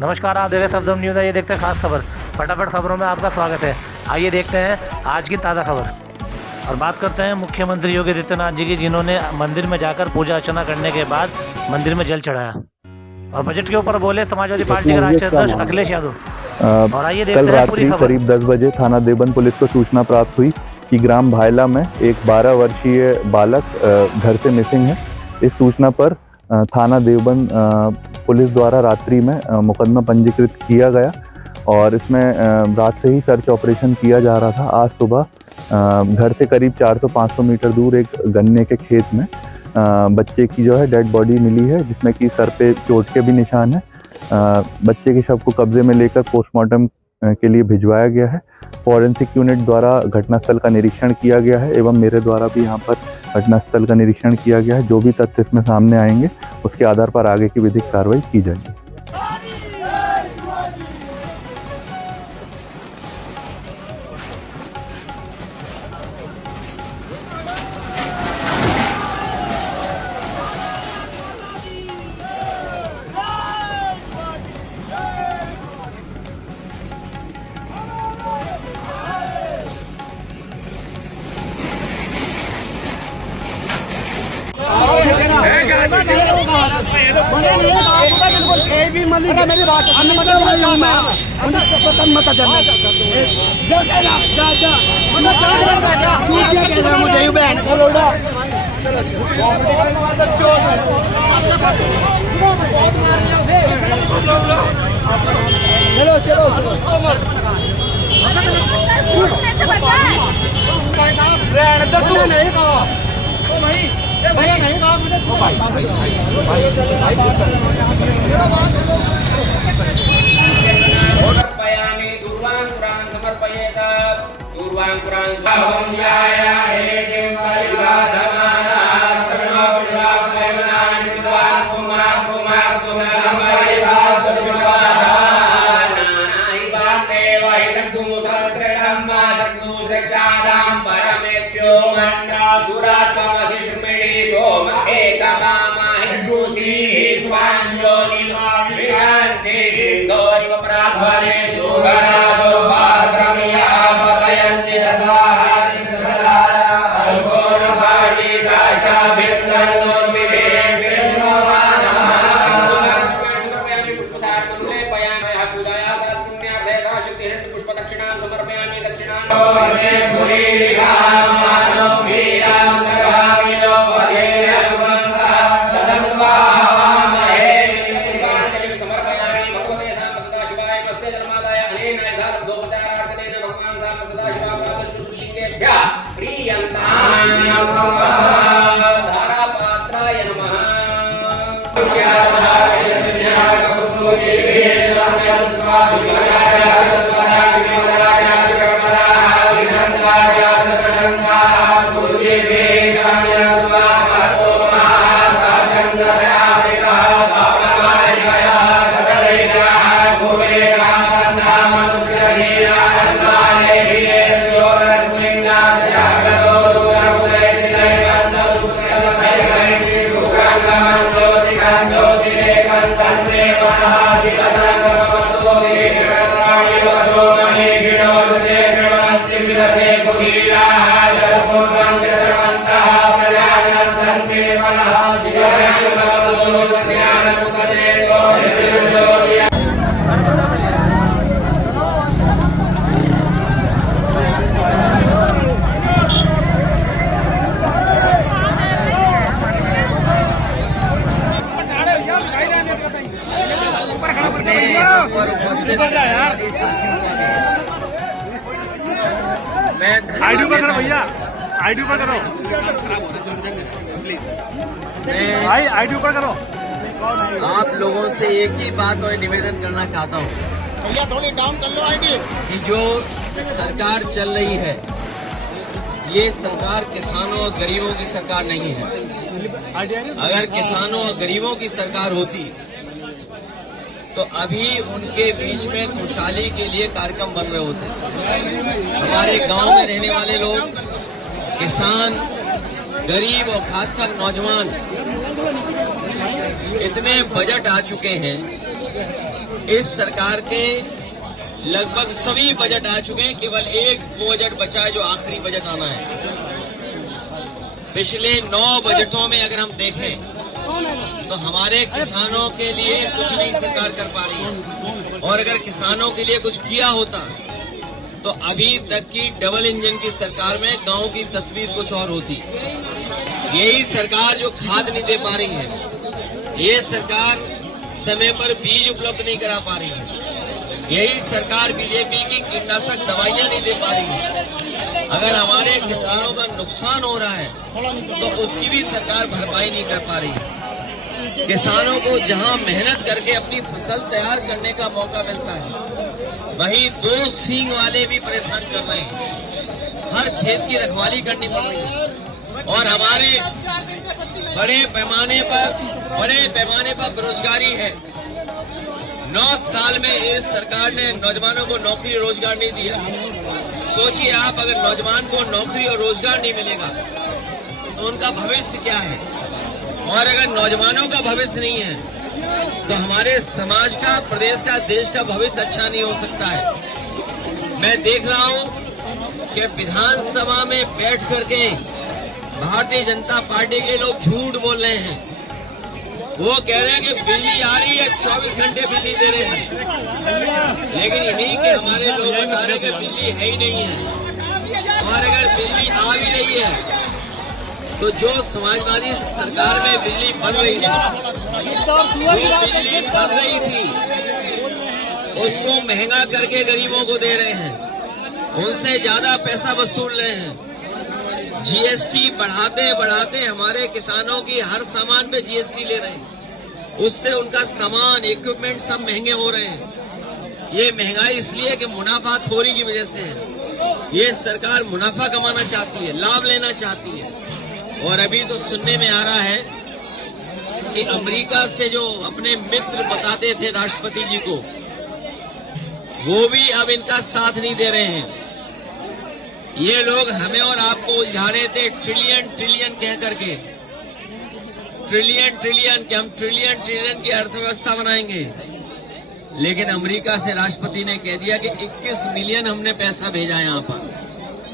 नमस्कार, आप देख रहे हैं सबदम न्यूज़ है। ये देखते हैं खास खबर। फटाफट खबरों में आपका स्वागत है। आइए देखते हैं आज की ताज़ा खबर और बात करते हैं मुख्यमंत्री योगी आदित्यनाथ जी की, जिन्होंने मंदिर में जाकर पूजा अर्चना करने के बाद मंदिर में जल चढ़ाया और बजट के ऊपर बोले समाजवादी पार्टी के राष्ट्रीय अध्यक्ष अखिलेश यादव। और आइए देखते हैं पूरी खबर। करीब 10 बजे थाना देवबंद पुलिस को सूचना प्राप्त हुई कि ग्राम भायला में एक 12 वर्षीय बालक घर से मिसिंग है। इस सूचना पर थाना देवबंद पुलिस द्वारा रात्रि में मुकदमा पंजीकृत किया गया और इसमें रात से ही सर्च ऑपरेशन किया जा रहा था। आज सुबह घर से करीब 400-500 मीटर दूर एक गन्ने के खेत में बच्चे की जो है डेड बॉडी मिली है, जिसमें कि सर पे चोट के भी निशान है। बच्चे के शव को कब्जे में लेकर पोस्टमार्टम के लिए भिजवाया गया है। फॉरेंसिक यूनिट द्वारा घटनास्थल का निरीक्षण किया गया है एवं मेरे द्वारा भी यहाँ पर घटनास्थल का निरीक्षण किया गया है। जो भी तथ्य इसमें सामने आएंगे उसके आधार पर आगे की विधिक कार्रवाई की जाएगी। मेरी बात मुझे बहन को लोड़ा। चलो चलो तू नहीं कहा भैया नहीं कहा समर्पयामि दुर्वांकुरान् समर्पयेत दुर्वांकुरान् स्वाहं ध्याया एकिं परिवाधमानास्तनो विलापयनानि विद्वान् कुमार कुमार कुशलमरिवासुविश्वाहानाहि वान्देव हिरण्यकुमुसहस्रकर्मा शक्नुसृक्षादां परमेभ्यो मण्डासुरात्ममसि श्रुमिणि सोम एकमामा हिन्दुसी स्वाञ्जोनिर्मामि विशान्ति सिन्धोरिव प्राध्वने सुगरासो भाद्रमिया पतयन्ति दधाहानि सदारा अल्पोनपाणि काष्ठाभिन्दन्नो समर्पयामि दक्षिणां धारापात्राय नमः। आईडी पर करो भैया, आईडी पर करो प्लीज, आईडी पर करो। आप लोगों से एक ही बात और निवेदन करना चाहता हूँ भैया, थोड़ी डाउन कर लो आईडी। कि जो सरकार चल रही है ये सरकार किसानों और गरीबों की सरकार नहीं है। अगर किसानों और गरीबों की सरकार होती तो अभी उनके बीच में खुशहाली के लिए कार्यक्रम बन रहे होते। हमारे गांव में रहने वाले लोग, किसान, गरीब और खासकर नौजवान इतने बजट आ चुके हैं इस सरकार के लगभग सभी बजट आ चुके हैं, केवल एक बजट बचा है जो आखिरी बजट आना है। पिछले 9 बजटों में अगर हम देखें तो हमारे किसानों के लिए कुछ नहीं सरकार कर पा रही है, और अगर किसानों के लिए कुछ किया होता तो अभी तक की डबल इंजन की सरकार में गांव की तस्वीर कुछ और होती। यही सरकार जो खाद नहीं दे पा रही है, ये सरकार समय पर बीज उपलब्ध नहीं करा पा रही है, यही सरकार बीजेपी की कीटनाशक दवाइयां नहीं दे पा रही है। अगर हमारे किसानों का नुकसान हो रहा है तो उसकी भी सरकार भरपाई नहीं कर पा रही है। किसानों को जहां मेहनत करके अपनी फसल तैयार करने का मौका मिलता है, वहीं 2 सींग वाले भी परेशान कर रहे हैं। हर खेत की रखवाली करनी पड़ रही है, और हमारे बड़े पैमाने पर बेरोजगारी है। 9 साल में इस सरकार ने नौजवानों को नौकरी रोजगार नहीं दिया। सोचिए आप, अगर नौजवान को नौकरी और रोजगार नहीं मिलेगा तो उनका भविष्य क्या है, और अगर नौजवानों का भविष्य नहीं है तो हमारे समाज का, प्रदेश का, देश का भविष्य अच्छा नहीं हो सकता है। मैं देख रहा हूं कि विधानसभा में बैठ करके भारतीय जनता पार्टी के लोग झूठ बोल रहे हैं। वो कह रहे हैं कि बिजली आ रही है, 24 घंटे बिजली दे रहे हैं, लेकिन यही कि हमारे लोग बता रहे हैं कि बिजली है ही नहीं है। और अगर बिजली आ भी रही है तो जो समाजवादी सरकार में बिजली बन रही थी उसको महंगा करके गरीबों को दे रहे हैं, उनसे ज्यादा पैसा वसूल रहे हैं। जीएसटी बढ़ाते हमारे किसानों की हर सामान पे जीएसटी ले रहे हैं, उससे उनका सामान, इक्विपमेंट सब महंगे हो रहे हैं। ये महंगाई इसलिए कि मुनाफाखोरी की वजह से है। ये सरकार मुनाफा कमाना चाहती है, लाभ लेना चाहती है। और अभी तो सुनने में आ रहा है कि अमेरिका से जो अपने मित्र बताते थे राष्ट्रपति जी को, वो भी अब इनका साथ नहीं दे रहे हैं। ये लोग हमें और आपको उलझा रहे थे ट्रिलियन कह करके, ट्रिलियन कि हम ट्रिलियन की अर्थव्यवस्था बनाएंगे। लेकिन अमेरिका से राष्ट्रपति ने कह दिया कि 21 मिलियन हमने पैसा भेजा है यहाँ पर।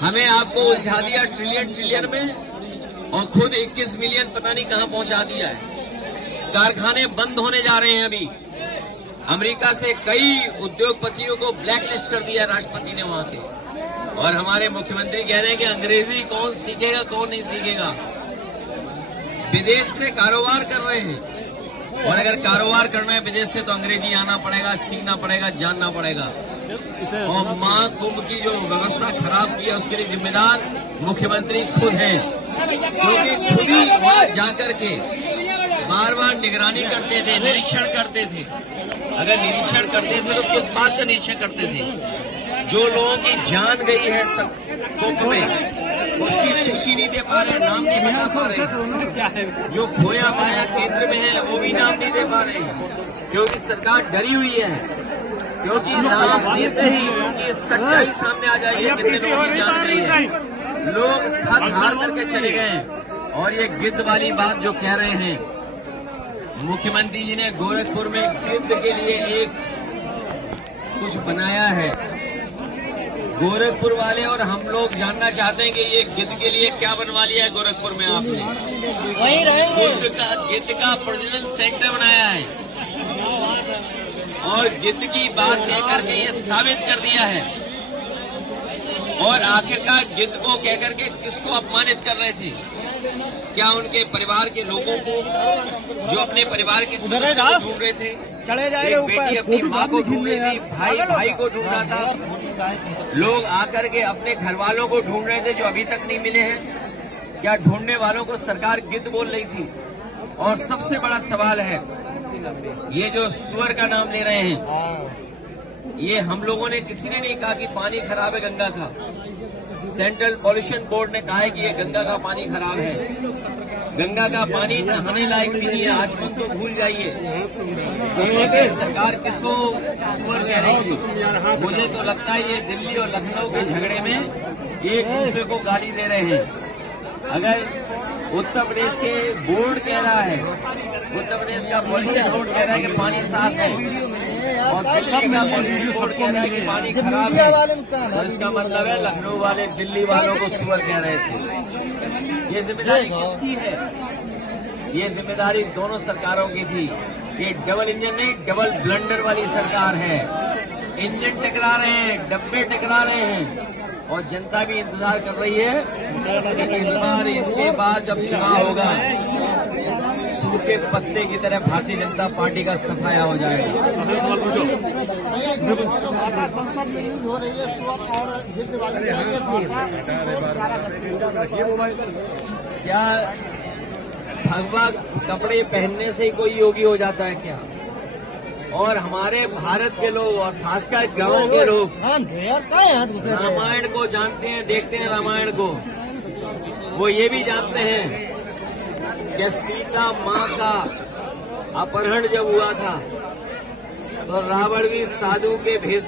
हमें आपको उलझा दिया ट्रिलियन में, और खुद 21 मिलियन पता नहीं कहां पहुंचा दिया है। कारखाने बंद होने जा रहे हैं। अभी अमेरिका से कई उद्योगपतियों को ब्लैकलिस्ट कर दिया राष्ट्रपति ने वहां के, और हमारे मुख्यमंत्री कह रहे हैं कि अंग्रेजी कौन सीखेगा, कौन नहीं सीखेगा। विदेश से कारोबार कर रहे हैं, और अगर कारोबार करना है विदेश से तो अंग्रेजी आना पड़ेगा, सीखना पड़ेगा, जानना पड़ेगा। और महाकुंभ की जो व्यवस्था खराब की है उसके लिए जिम्मेदार मुख्यमंत्री खुद हैं, क्योंकि खुद ही वहां जाकर के बार निगरानी करते थे, निरीक्षण करते थे। अगर निरीक्षण करते थे तो किस बात का निरीक्षण करते थे? जो लोगों की जान गई है कुंभ में, उसकी सूची नहीं दे पा रहे, नाम नहीं बता पा रहे। जो खोया पाया केंद्र में है वो भी नाम नहीं दे पा रहे, क्योंकि सरकार डरी हुई है। क्योंकि नाम देते ही ये सच्चाई सामने आ जाएगी, कितने लोगों की जान गई है, लोग थक हार करके चले गए। और ये गिद्ध वाली बात जो कह रहे हैं, मुख्यमंत्री जी ने गोरखपुर में गिद्ध के लिए एक कुछ बनाया है। गोरखपुर वाले और हम लोग जानना चाहते हैं कि ये गिद्ध के लिए क्या बनवा लिया है गोरखपुर में आपने? वहीं रहेंगे। गिद्ध का प्रजनन सेंटर बनाया है, और गिद्ध की बात कहकर के ये साबित कर दिया है। और आखिरकार गिद्ध को कहकर के किसको अपमानित कर रहे थे? क्या उनके परिवार के लोगों को, जो अपने परिवार के सदस्य को ढूंढ रहे थे? एक बेटी अपनी माँ को ढूंढ रही थी, भाई को ढूंढ रहा था। लोग आकर के अपने घर वालों को ढूंढ रहे थे जो अभी तक नहीं मिले हैं। क्या ढूंढने वालों को सरकार गिद्ध बोल रही थी? और सबसे बड़ा सवाल है, ये जो सुअर का नाम ले रहे हैं, ये हम लोगों ने किसी ने नहीं कहा कि पानी खराब है गंगा का। सेंट्रल पॉल्यूशन बोर्ड ने कहा है कि ये गंगा का पानी खराब है, गंगा का पानी नहाने लायक भी नहीं है। आजकल तो भूल जाइए। तो सोचिए सरकार किसको सुअर कह रही थी? मुझे तो लगता है ये दिल्ली और लखनऊ के झगड़े में एक दूसरे को गाली दे रहे हैं। अगर उत्तर प्रदेश के बोर्ड कह रहा है, उत्तर प्रदेश का पॉल्यूशन बोर्ड कह रहा है कि पानी साफ है, और दिल्ली का पॉलिसी बोर्ड कह रहा है कि पानी खराब है, तो इसका मतलब है लखनऊ वाले दिल्ली वालों को सुअर कह रहे थे। ये जिम्मेदारी किसकी है? ये जिम्मेदारी दोनों सरकारों की थी। ये डबल इंजन नहीं, डबल ब्लंडर वाली सरकार है। इंजन टकरा रहे हैं, डब्बे टकरा रहे हैं, और जनता भी इंतजार कर रही है कि इस बार इसके बाद जब चुनाव होगा सूखे पत्ते की तरह भारतीय जनता पार्टी का सफाया हो जाएगा। संसद में यूज हो रही है और क्या भगवा कपड़े पहनने से ही कोई योगी हो जाता है क्या? और हमारे भारत के लोग और खासकर गांव के लोग रामायण को जानते हैं, देखते हैं रामायण को। वो ये भी जानते हैं कि सीता माँ का अपहरण जब हुआ था तो रावण भी साधु के भेष में